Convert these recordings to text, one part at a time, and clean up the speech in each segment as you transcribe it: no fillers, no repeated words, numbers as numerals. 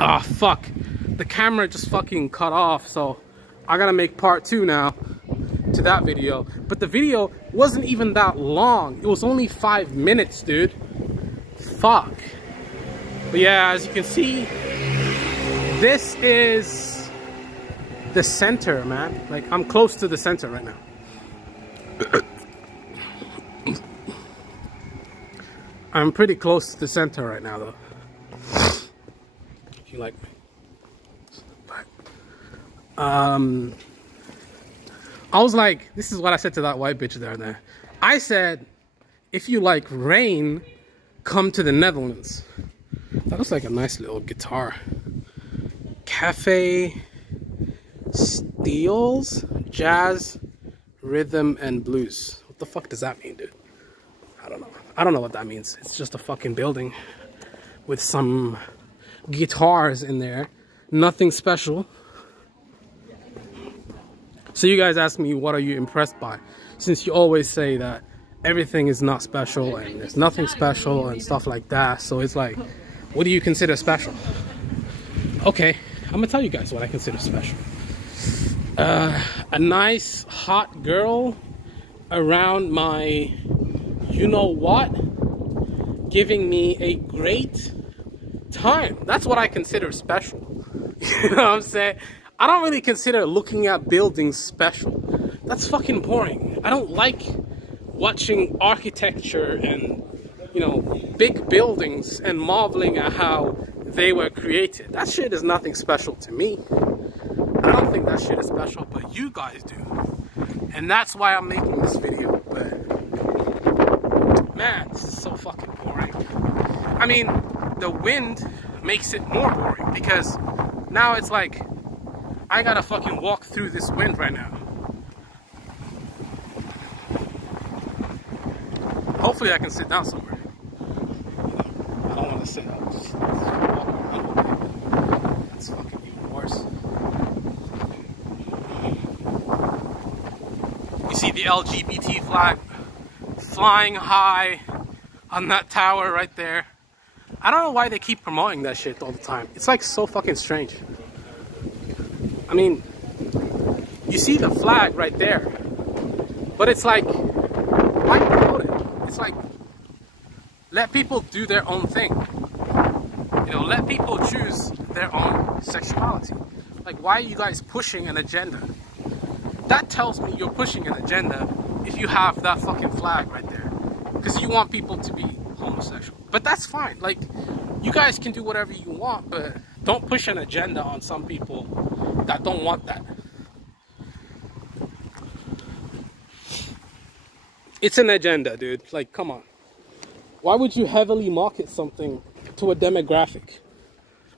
Ah, fuck. The camera just fucking cut off, so I gotta make part 2 now to that video. But the video wasn't even that long. It was only 5 minutes, dude. Fuck. But yeah, as you can see, this is the center, man. Like, I'm close to the center right now. I'm pretty close to the center right now, though. If you like me. I was like, this is what I said to that white bitch there. I said, if you like rain, come to the Netherlands. That looks like a nice little guitar. Cafe Steels Jazz Rhythm and Blues. What the fuck does that mean, dude? I don't know. I don't know what that means. It's just a fucking building with some guitars in there. Nothing special. So you guys ask me, what are you impressed by? Since you always say that everything is not special and there's nothing special and stuff like that. So it's like, what do you consider special? Okay, I'm gonna tell you guys what I consider special. A nice hot girl around my you-know-what, giving me a great time. That's what I consider special. You know what I'm saying? I don't really consider looking at buildings special. That's fucking boring. I don't like watching architecture and, you know, big buildings and marveling at how they were created. That shit is nothing special to me. I don't think that shit is special, but you guys do. And that's why I'm making this video. But man, this is so fucking boring. I mean, the wind makes it more boring because now it's like I gotta fucking walk through this wind right now. Hopefully I can sit down somewhere. I don't want to sit up. Just walk around. That's fucking even worse. You see the LGBT flag flying high on that tower right there. I don't know why they keep promoting that shit all the time. It's like so fucking strange. I mean, you see the flag right there, but it's like, why promote it? It's like, let people do their own thing. You know, let people choose their own sexuality. Like, why are you guys pushing an agenda? That tells me you're pushing an agenda if you have that fucking flag right there. Because you want people to be homosexual. But that's fine. Like, you guys can do whatever you want, but don't push an agenda on some people that don't want that. It's an agenda, dude. Like, come on. Why would you heavily market something to a demographic?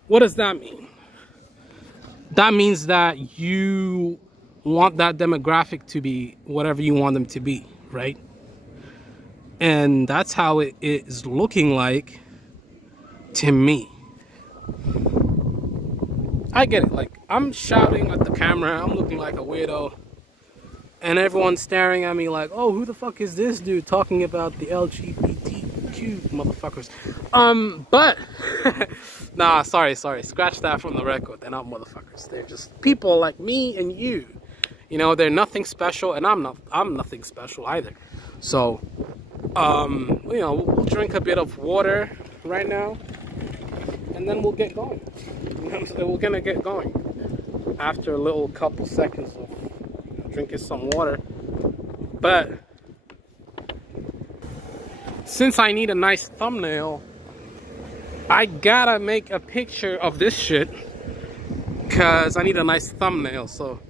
What does that mean? That means that you want that demographic to be whatever you want them to be, right? And that's how it is looking like to me. I get it. Like, I'm shouting at the camera. I'm looking like a weirdo. And everyone's staring at me like, oh, who the fuck is this dude talking about the LGBTQ motherfuckers? But, nah, sorry. Scratch that from the record. They're not motherfuckers. They're just people like me and you. You know, they're nothing special, and I'm nothing special either. So, you know, we'll drink a bit of water right now, and then we'll get going. You know what I'm saying? We're gonna get going after a little couple seconds of drinking some water. But since I need a nice thumbnail, I gotta make a picture of this shit because I need a nice thumbnail. So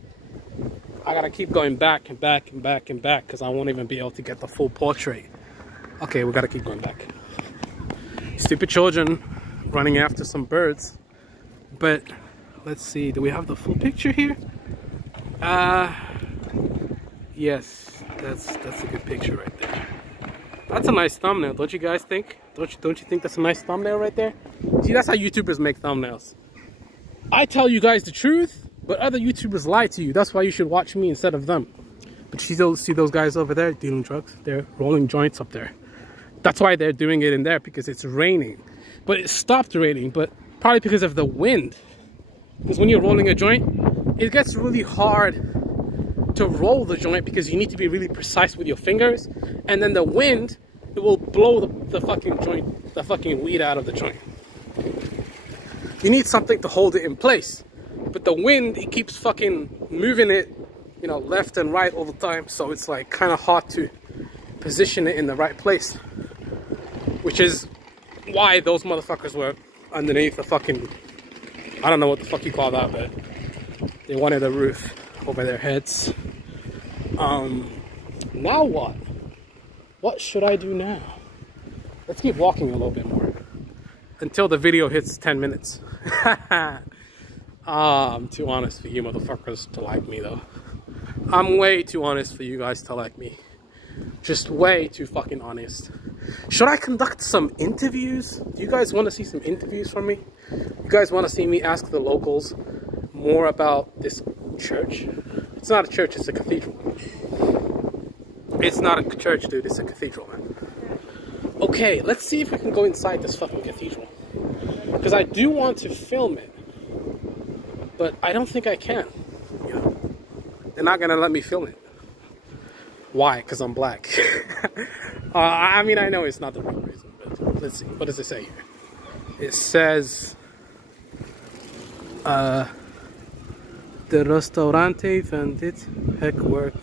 I gotta keep going back and back and back and back because I won't even be able to get the full portrait. Okay, we gotta keep going back. Stupid children running after some birds. But let's see, do we have the full picture here? Yes, that's a good picture right there. That's a nice thumbnail, don't you guys think? Don't you think that's a nice thumbnail right there? See, that's how YouTubers make thumbnails. I tell you guys the truth, but other YouTubers lie to you. That's why you should watch me instead of them. But you see those guys over there dealing drugs? They're rolling joints up there. That's why they're doing it in there, because it's raining. But it stopped raining, but probably because of the wind. Because when you're rolling a joint, it gets really hard to roll the joint because you need to be really precise with your fingers, and then the wind, it will blow the fucking joint, the fucking weed out of the joint. You need something to hold it in place, but the wind, it keeps fucking moving it, you know, left and right all the time, so it's like kind of hard to position it in the right place, which is why those motherfuckers were underneath the fucking, I don't know what the fuck you call that, but they wanted a roof over their heads. Now what? What should I do now? Let's keep walking a little bit more until the video hits 10 minutes. I'm too honest for you motherfuckers to like me though. I'm way too honest for you guys to like me. Just way too fucking honest. Should I conduct some interviews? Do you guys want to see some interviews from me? You guys want to see me ask the locals more about this church? It's not a church, it's a cathedral. It's not a church, dude, it's a cathedral, man. Okay, let's see if we can go inside this fucking cathedral. Because I do want to film it. But I don't think I can. You know? They're not gonna let me film it. Why? Because I'm black. I mean, I know it's not the real reason, but let's see. What does it say here? It says... De restaurante van dit hekwerk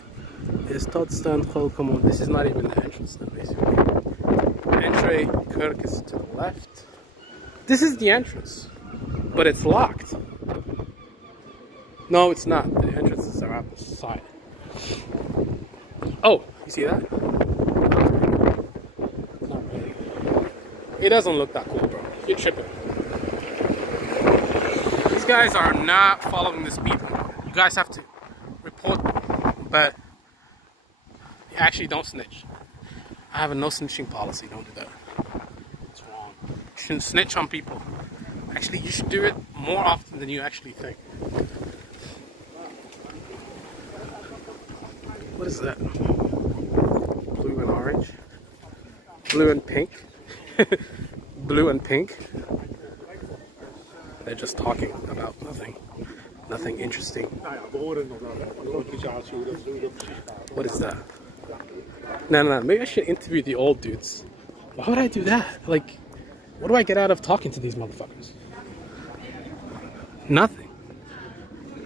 is tot stand gekomen. This is not even the entrance, though, basically. Entree kerk is to the left. This is the entrance, but it's locked. No, it's not. The entrances are out the side. Oh, you see that? Not really. It doesn't look that cool, bro. You're tripping. These guys are not following the speed limit. You guys have to report them, but you actually don't snitch. I have a no snitching policy. Don't do that. It's wrong. You shouldn't snitch on people. Actually, you should do it more often than you actually think. What is that? Blue and orange? Blue and pink? Blue and pink? They're just talking about nothing. Nothing interesting. What is that? No. Maybe I should interview the old dudes. Why would I do that? Like, what do I get out of talking to these motherfuckers? Nothing.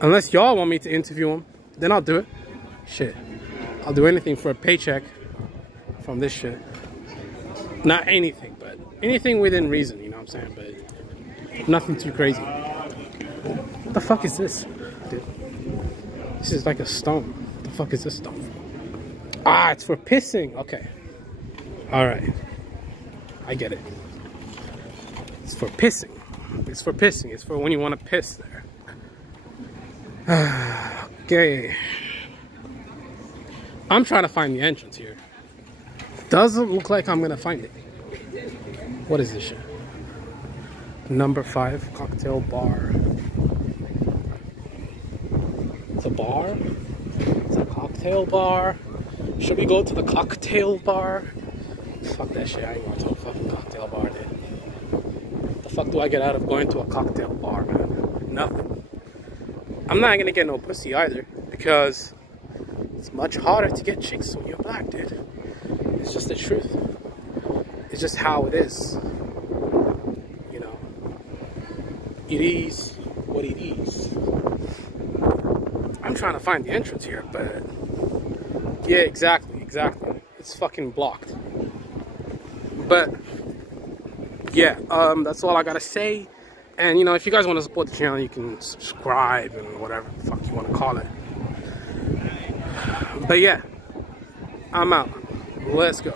Unless y'all want me to interview them, then I'll do it. Shit. I'll do anything for a paycheck from this shit. Not anything, but anything within reason, you know what I'm saying? But nothing too crazy. What the fuck is this? Dude, this is like a stone. What the fuck is this stone for? Ah, it's for pissing. Okay. Alright. I get it. It's for pissing. It's for pissing. It's for when you want to piss there. Okay. I'm trying to find the entrance here. Doesn't look like I'm gonna find it. What is this shit? Number 5 cocktail bar. It's a bar? It's a cocktail bar? Should we go to the cocktail bar? Fuck that shit, I ain't going to a fucking cocktail bar, dude. What the fuck do I get out of going to a cocktail bar, man? Nothing. I'm not gonna get no pussy either, because it's much harder to get chicks when you're black, dude. It's just the truth. It's just how it is. You know. It is what it is. I'm trying to find the entrance here, but... yeah, exactly. It's fucking blocked. But... yeah, that's all I gotta say. And, you know, if you guys want to support the channel, you can subscribe and whatever the fuck you want to call it. But yeah, I'm out. Let's go.